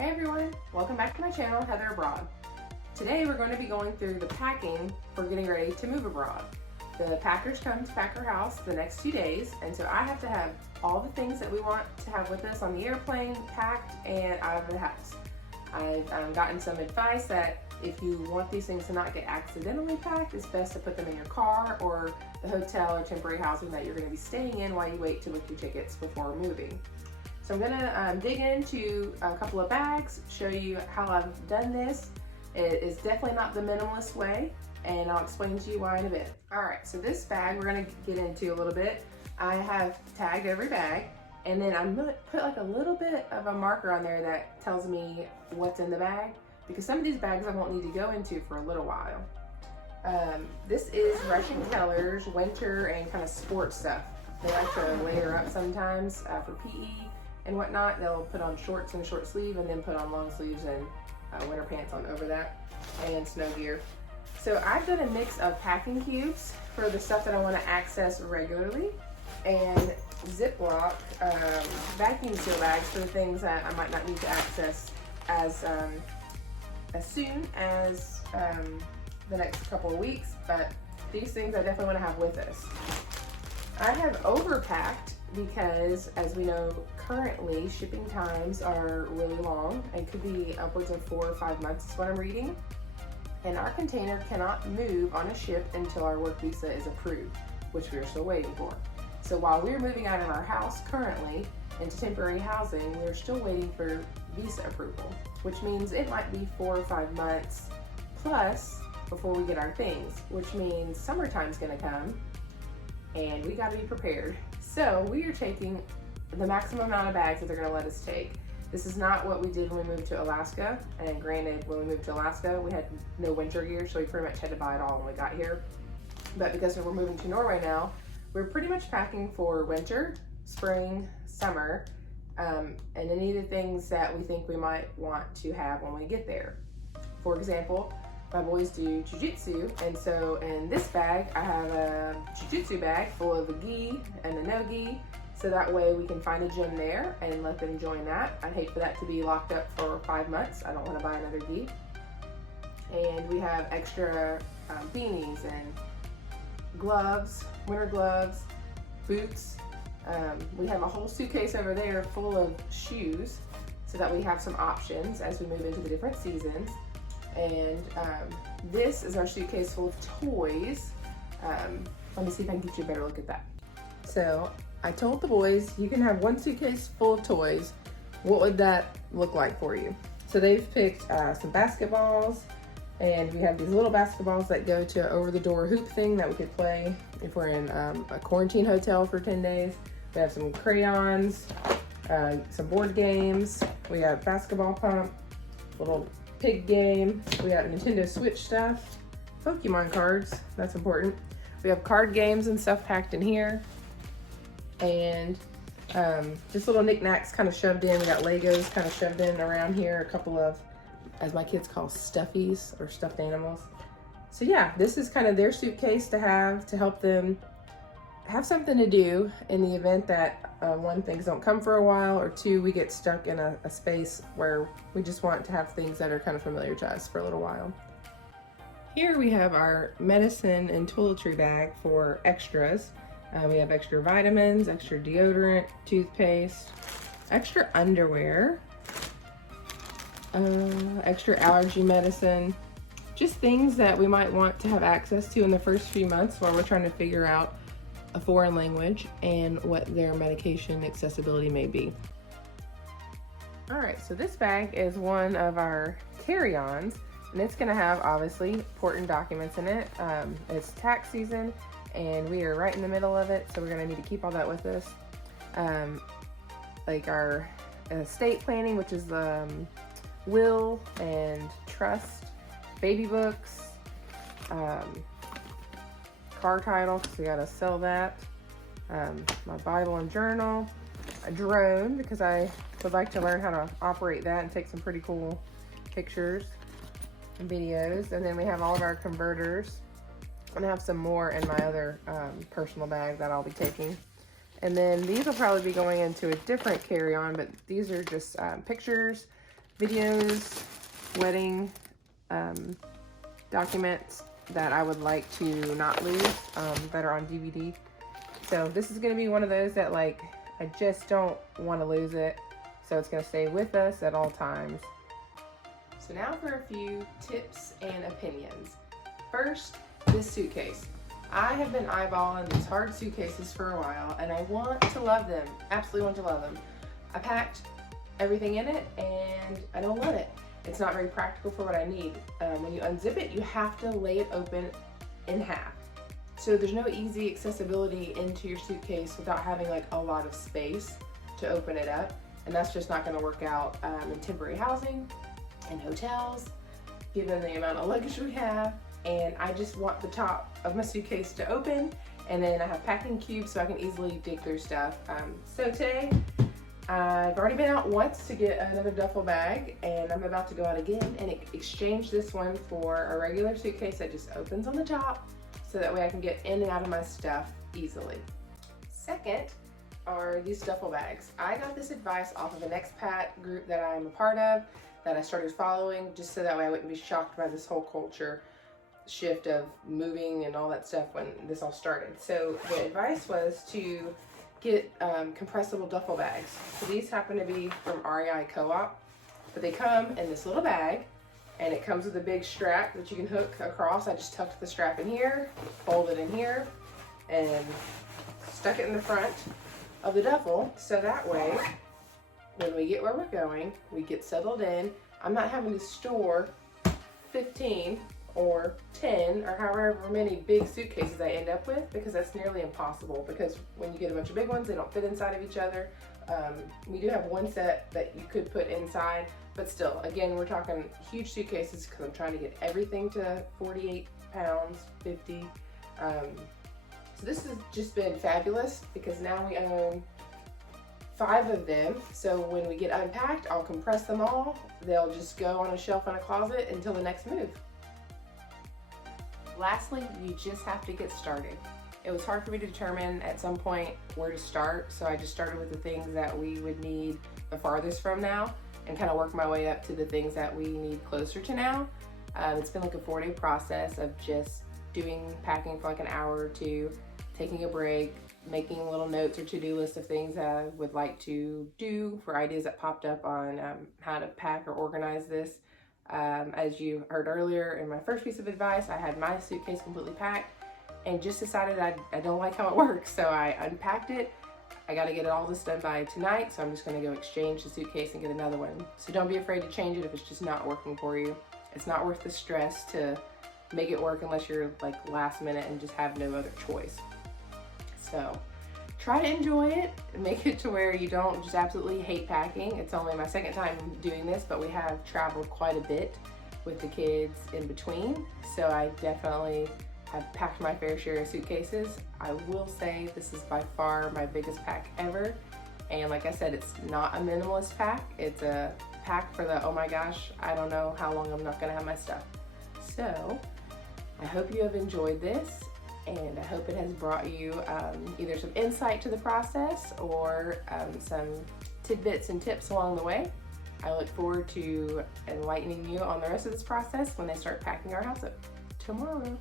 Hey everyone, welcome back to my channel, Heather Abroad. Today we're going to be going through the packing for getting ready to move abroad. The packers come to pack our house the next 2 days, and so I have to have all the things that we want to have with us on the airplane packed and out of the house. I've gotten some advice that if you want these things to not get accidentally packed, it's best to put them in your car or the hotel or temporary housing that you're going to be staying in while you wait to book your tickets before moving. So I'm gonna dig into a couple of bags, show you how I've done this. It is definitely not the minimalist way, and I'll explain to you why in a bit. All right, so this bag we're gonna get into a little bit. I have tagged every bag, and then I'm gonna put like a little bit of a marker on there that tells me what's in the bag, because some of these bags I won't need to go into for a little while. This is Russian Keller's winter and kind of sports stuff. They like to layer up sometimes for PE and whatnot. They'll put on shorts and a short sleeve and then put on long sleeves and winter pants on over that and snow gear. So I've done a mix of packing cubes for the stuff that I want to access regularly and Ziploc vacuum seal bags for the things that I might not need to access as soon as the next couple of weeks, but these things I definitely want to have with us. I have overpacked because, as we know, currently shipping times are really long and could be upwards of 4 or 5 months is what I'm reading. And our container cannot move on a ship until our work visa is approved, which we are still waiting for. So while we're moving out of our house currently into temporary housing, we're still waiting for visa approval, which means it might be 4 or 5 months plus before we get our things, which means summertime's gonna come and we gotta be prepared. So we are taking the maximum amount of bags that they're gonna let us take. This is not what we did when we moved to Alaska, and granted, when we moved to Alaska, we had no winter gear, so we pretty much had to buy it all when we got here. But because we're moving to Norway now, we're pretty much packing for winter, spring, summer, and any of the things that we think we might want to have when we get there. For example, my boys do jiu-jitsu, and so in this bag I have a jiu-jitsu bag full of a gi and a no gi, so that way we can find a gym there and let them join that. I'd hate for that to be locked up for 5 months. I don't want to buy another gi. And we have extra beanies and gloves, winter gloves, boots. We have a whole suitcase over there full of shoes so that we have some options as we move into the different seasons. And this is our suitcase full of toys. Let me see if I can get you a better look at that. So I told the boys, you can have one suitcase full of toys. What would that look like for you? So they've picked some basketballs, and we have these little basketballs that go to over-the-door hoop thing that we could play if we're in a quarantine hotel for 10 days. We have some crayons, some board games. We have basketball pump, little pig game. We have Nintendo Switch stuff, Pokemon cards, that's important. We have card games and stuff packed in here. And just little knickknacks kind of shoved in. We got Legos kind of shoved in around here. A couple of, as my kids call, stuffies or stuffed animals. So yeah, this is kind of their suitcase to have to help them have something to do in the event that one, things don't come for a while, or two, we get stuck in a space where we just want to have things that are kind of familiar to us for a little while. Here we have our medicine and toiletry bag for extras. We have extra vitamins, extra deodorant, toothpaste, extra underwear, extra allergy medicine, just things that we might want to have access to in the first few months while we're trying to figure out a foreign language and what their medication accessibility may be. All right, so this bag is one of our carry-ons, and it's gonna have obviously important documents in it. It's tax season, and we are right in the middle of it, so we're gonna need to keep all that with us. Like our estate planning, which is will and trust, baby books, car title, because we gotta sell that, my Bible and journal, a drone, because I would like to learn how to operate that and take some pretty cool pictures and videos. And then we have all of our converters. I'm gonna have some more in my other personal bag that I'll be taking. And then these will probably be going into a different carry-on, but these are just pictures, videos, wedding documents that I would like to not lose, that are on DVD. So this is going to be one of those that, like, I just don't want to lose it. So it's going to stay with us at all times. So now for a few tips and opinions. First, this suitcase. I have been eyeballing these hard suitcases for a while, and I want to love them, absolutely want to love them. I packed everything in it, and I don't love it. It's not very practical for what I need. When you unzip it, you have to lay it open in half. So there's no easy accessibility into your suitcase without having like a lot of space to open it up. And that's just not gonna work out in temporary housing, in hotels, given the amount of luggage we have. And I just want the top of my suitcase to open, and then I have packing cubes so I can easily dig through stuff. So today, I've already been out once to get another duffel bag, and I'm about to go out again and exchange this one for a regular suitcase that just opens on the top, so that way I can get in and out of my stuff easily. Second are these duffel bags. I got this advice off of an expat group that I'm a part of, that I started following, just so that way I wouldn't be shocked by this whole culture shift of moving and all that stuff when this all started. So the advice was to get compressible duffel bags. So these happen to be from REI Co-op, but they come in this little bag, and it comes with a big strap that you can hook across. I just tucked the strap in here, folded in here, and stuck it in the front of the duffel, so that way when we get where we're going, we get settled in. I'm not having to store 15 or 10 or however many big suitcases I end up with, because that's nearly impossible, because when you get a bunch of big ones, they don't fit inside of each other. We do have one set that you could put inside, but still, again, we're talking huge suitcases because I'm trying to get everything to 48 pounds, 50. So this has just been fabulous, because now we own 5 of them. So when we get unpacked, I'll compress them all. They'll just go on a shelf in a closet until the next move. Lastly, you just have to get started. It was hard for me to determine at some point where to start, so I just started with the things that we would need the farthest from now, and kind of work my way up to the things that we need closer to now. It's been like a 4-day process of just packing for like an hour or two, taking a break, making little notes or to-do list of things that I would like to do for ideas that popped up on how to pack or organize this. As you heard earlier in my first piece of advice, I had my suitcase completely packed and just decided I don't like how it works, so I unpacked it. I got to get all this done by tonight, so I'm just going to go exchange the suitcase and get another one. So don't be afraid to change it if it's just not working for you. It's not worth the stress to make it work unless you're like last minute and just have no other choice. So try to enjoy it, make it to where you don't just absolutely hate packing. It's only my second time doing this, but we have traveled quite a bit with the kids in between, so I definitely have packed my fair share of suitcases. I will say this is by far my biggest pack ever, and like I said, it's not a minimalist pack. It's a pack for the, oh my gosh, I don't know how long I'm not gonna have my stuff. So I hope you have enjoyed this, and I hope it has brought you either some insight to the process or some tidbits and tips along the way. I look forward to enlightening you on the rest of this process when they start packing our house up tomorrow.